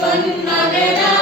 പൊന്മകനാ